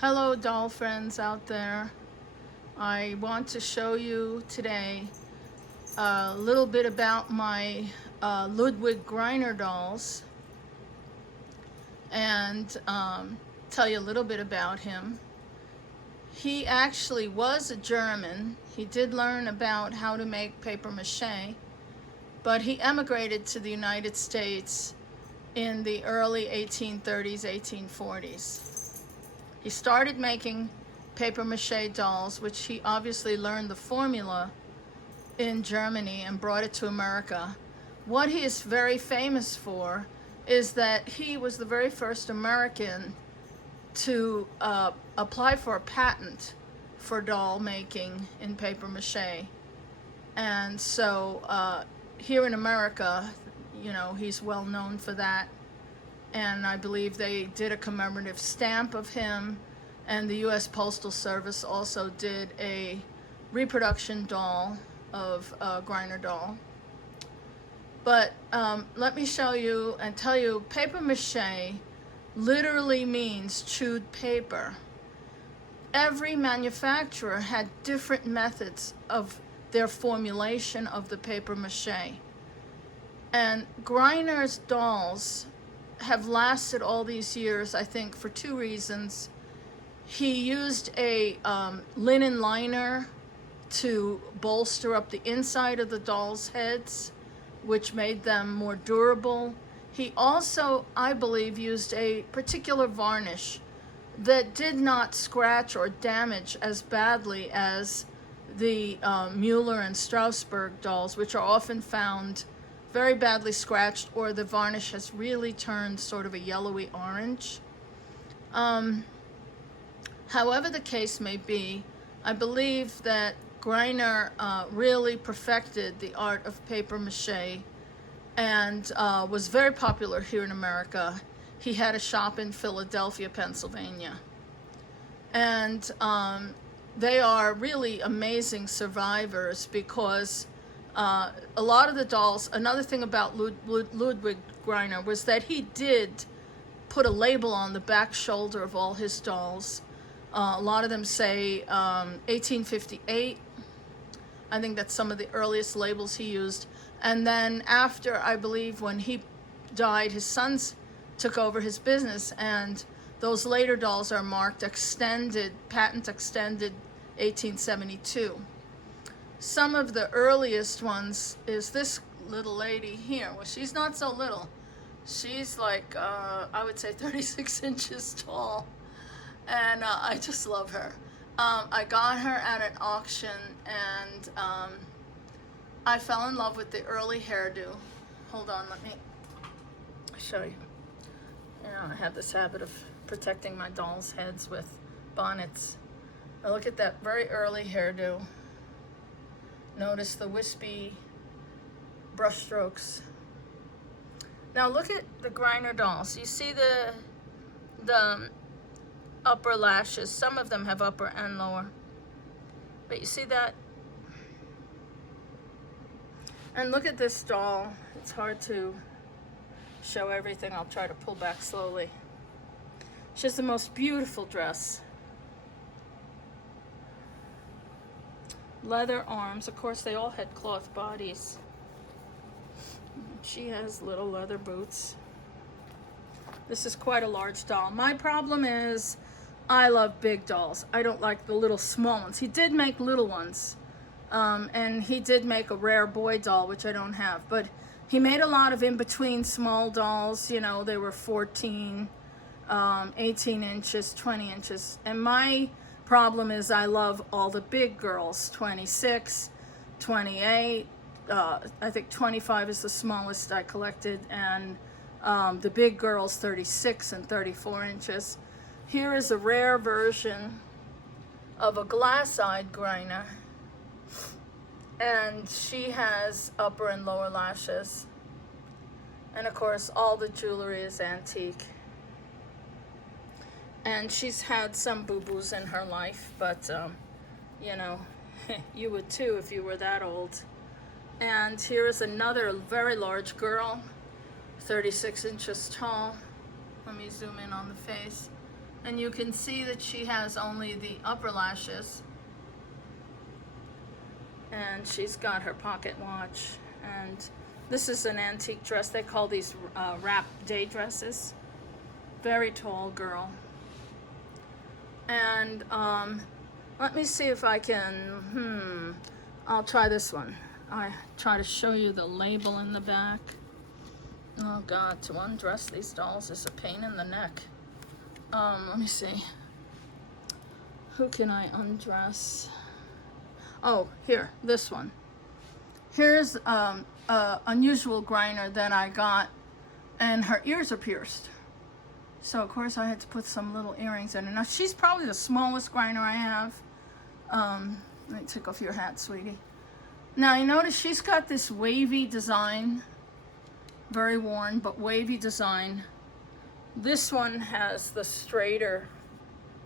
Hello doll friends out there. I want to show you today a little bit about my Ludwig Greiner dolls and tell you a little bit about him. He actually was a German. He did learn about how to make papier-mâché, but he emigrated to the United States in the early 1830s, 1840s. He started making papier-mâché dolls, which he obviously learned the formula in Germany and brought it to America. What he is very famous for is that he was the very first American to apply for a patent for doll making in papier-mâché. And so here in America, you know, he's well known for that. And I believe they did a commemorative stamp of him, and the U.S. Postal Service also did a reproduction doll of Greiner doll. But let me show you and tell you, papier-mâché literally means chewed paper. Every manufacturer had different methods of their formulation of the papier-mâché. And Greiner's dolls have lasted all these years, I think, for two reasons. He used a linen liner to bolster up the inside of the dolls' heads, which made them more durable. He also, I believe, used a particular varnish that did not scratch or damage as badly as the Müller and Strasberg dolls, which are often found very badly scratched, or the varnish has really turned sort of a yellowy orange. However the case may be, I believe that Greiner really perfected the art of papier-mâché and was very popular here in America. He had a shop in Philadelphia, Pennsylvania. And they are really amazing survivors because a lot of the dolls, another thing about Ludwig Greiner was that he did put a label on the back shoulder of all his dolls. A lot of them say 1858. I think that's some of the earliest labels he used. And then after, I believe, when he died, his sons took over his business, and those later dolls are marked extended, patent extended 1872. Some of the earliest ones is this little lady here. Well, she's not so little. She's like, I would say 36 inches tall. And I just love her. I got her at an auction, and I fell in love with the early hairdo. Hold on, let me show you. You know, I have this habit of protecting my dolls' heads with bonnets. Now look at that very early hairdo. Notice the wispy brush strokes. Now look at the Greiner dolls. You see the upper lashes. Some of them have upper and lower. But you see that? And look at this doll. It's hard to show everything. I'll try to pull back slowly. She has the most beautiful dress. Leather arms. Of course, they all had cloth bodies. She has little leather boots. This is quite a large doll. My problem is I love big dolls. I don't like the little small ones. He did make little ones. And he did make a rare boy doll, which I don't have. But he made a lot of in-between small dolls. You know, they were 14, 18 inches, 20 inches. And my problem is I love all the big girls, 26, 28, I think 25 is the smallest I collected, and the big girls 36 and 34 inches. Here is a rare version of a glass-eyed Greiner, and she has upper and lower lashes. And of course all the jewelry is antique. And she's had some boo-boos in her life, but, you know, you would too if you were that old. And here is another very large girl, 36 inches tall. Let me zoom in on the face. And you can see that she has only the upper lashes. And she's got her pocket watch. And this is an antique dress. They call these wrap day dresses. Very tall girl. And let me see if I can, I'll try this one. I try to show you the label in the back. Oh God, to undress these dolls is a pain in the neck. Let me see. Who can I undress? Oh, here, this one. Here's a unusual Greiner that I got, and her ears are pierced. So of course I had to put some little earrings in her. Now she's probably the smallest Greiner I have. Let me take off your hat, sweetie. Now you notice she's got this wavy design, very worn, but wavy design. This one has the straighter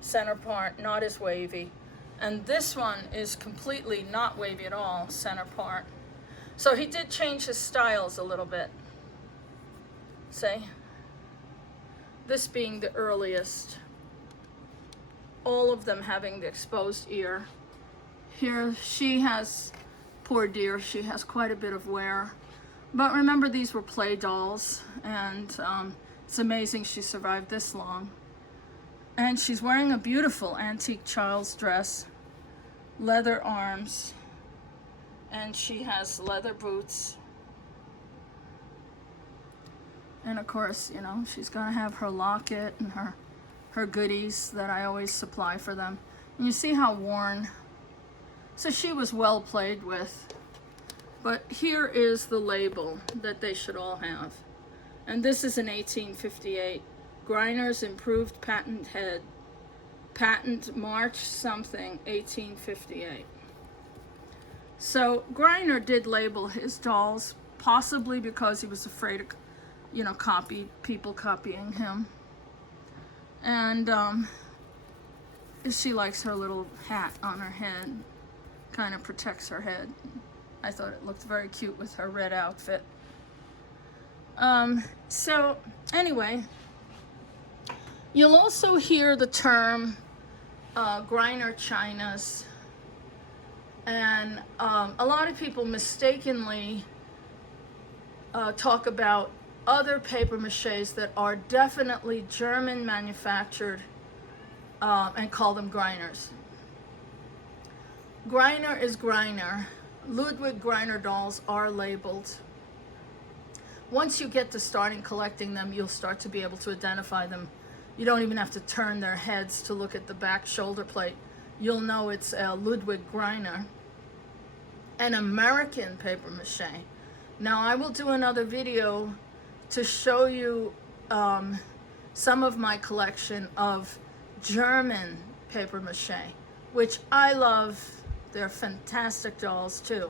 center part, not as wavy. And this one is completely not wavy at all, center part. So he did change his styles a little bit. See? This being the earliest. All of them having the exposed ear. Here she has, poor dear, she has quite a bit of wear. But remember, these were play dolls, and it's amazing she survived this long. And she's wearing a beautiful antique child's dress, leather arms, and she has leather boots. And of course, you know, she's gonna have her locket and her goodies that I always supply for them. And you see how worn. So she was well played with. But here is the label that they should all have. And this is an 1858. Greiner's Improved Patent Head. Patent March something, 1858. So Greiner did label his dolls, possibly because he was afraid of, you know, people copying him. And she likes her little hat on her head, kind of protects her head. I thought it looked very cute with her red outfit. So anyway, you'll also hear the term Greiner Chinas, and a lot of people mistakenly talk about other papier-mâchés that are definitely German manufactured and call them Greiners. Greiner is Greiner. Ludwig Greiner dolls are labeled. Once you get to starting collecting them, you'll start to be able to identify them. You don't even have to turn their heads to look at the back shoulder plate. You'll know it's a Ludwig Greiner, an American papier-mâché. Now I will do another video to show you some of my collection of German papier-mâché, which I love. They're fantastic dolls too.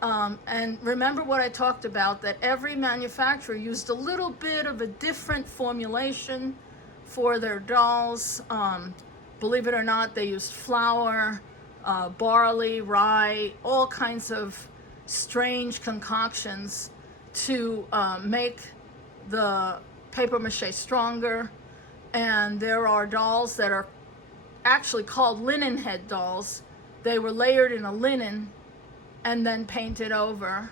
And remember what I talked about, that every manufacturer used a little bit of a different formulation for their dolls. Believe it or not, they used flour, barley, rye, all kinds of strange concoctions to make the papier-mâché stronger. And there are dolls that are actually called linen head dolls. They were layered in a linen and then painted over.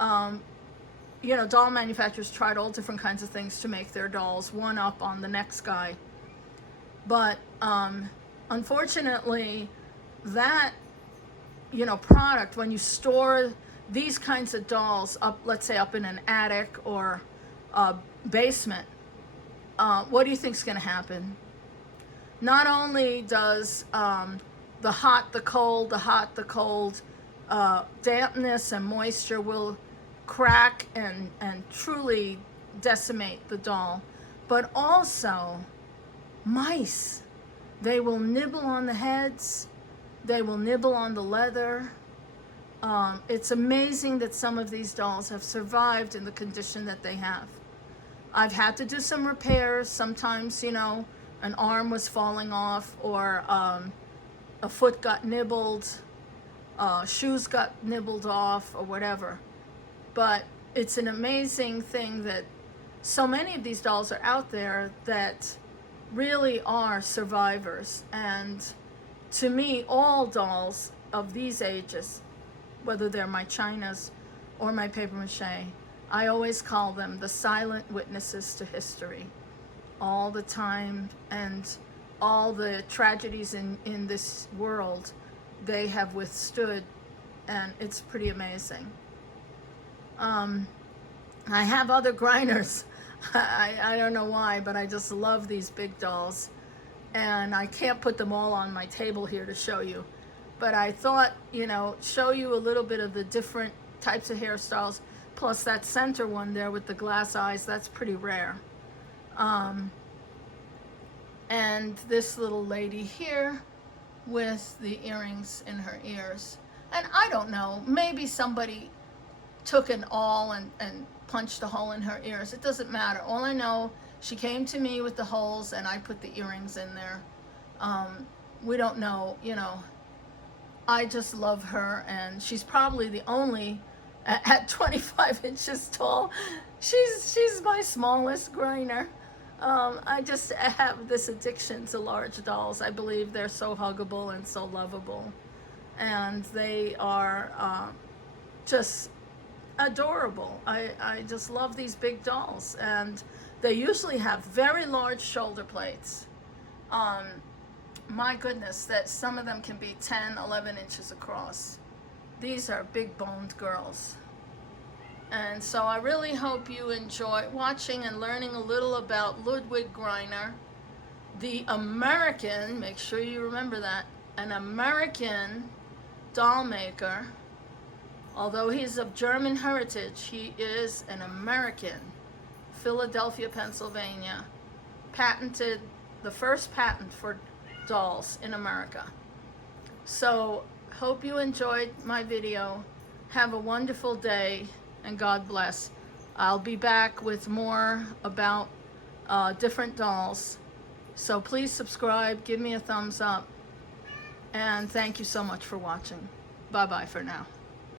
You know, doll manufacturers tried all different kinds of things to make their dolls one up on the next guy. But unfortunately, that, you know, product, when you store these kinds of dolls up, let's say up in an attic or a basement, what do you think is going to happen? Not only does the hot, the cold, dampness and moisture will crack and truly decimate the doll, but also mice. They will nibble on the heads, they will nibble on the leather. It's amazing that some of these dolls have survived in the condition that they have. I've had to do some repairs. Sometimes, you know, an arm was falling off, or a foot got nibbled, shoes got nibbled off, or whatever. But it's an amazing thing that so many of these dolls are out there that really are survivors. And to me, all dolls of these ages, whether they're my chinas or my papier-mâché, I always call them the silent witnesses to history. All the time, and all the tragedies in this world they have withstood, and it's pretty amazing. I have other Greiners. I don't know why, but I just love these big dolls. And I can't put them all on my table here to show you. But I thought, you know, show you a little bit of the different types of hairstyles. Plus that center one there with the glass eyes, that's pretty rare. And this little lady here with the earrings in her ears. And I don't know, maybe somebody took an awl and punched a hole in her ears. It doesn't matter. All I know, she came to me with the holes and I put the earrings in there. We don't know, you know. I just love her, and she's probably the only, at 25 inches tall, she's my smallest Greiner. I just have this addiction to large dolls. I believe they're so huggable and so lovable. And they are just adorable. I just love these big dolls. And they usually have very large shoulder plates. My goodness, that some of them can be 10, 11 inches across. These are big boned girls. And so I really hope you enjoy watching and learning a little about Ludwig Greiner, the American, make sure you remember that, an American doll maker. Although he's of German heritage, he is an American. Philadelphia, Pennsylvania, patented the first patent for dolls in America. So hope you enjoyed my video. Have a wonderful day, and God bless. I'll be back with more about different dolls. So please subscribe, give me a thumbs up, and thank you so much for watching. Bye-bye for now.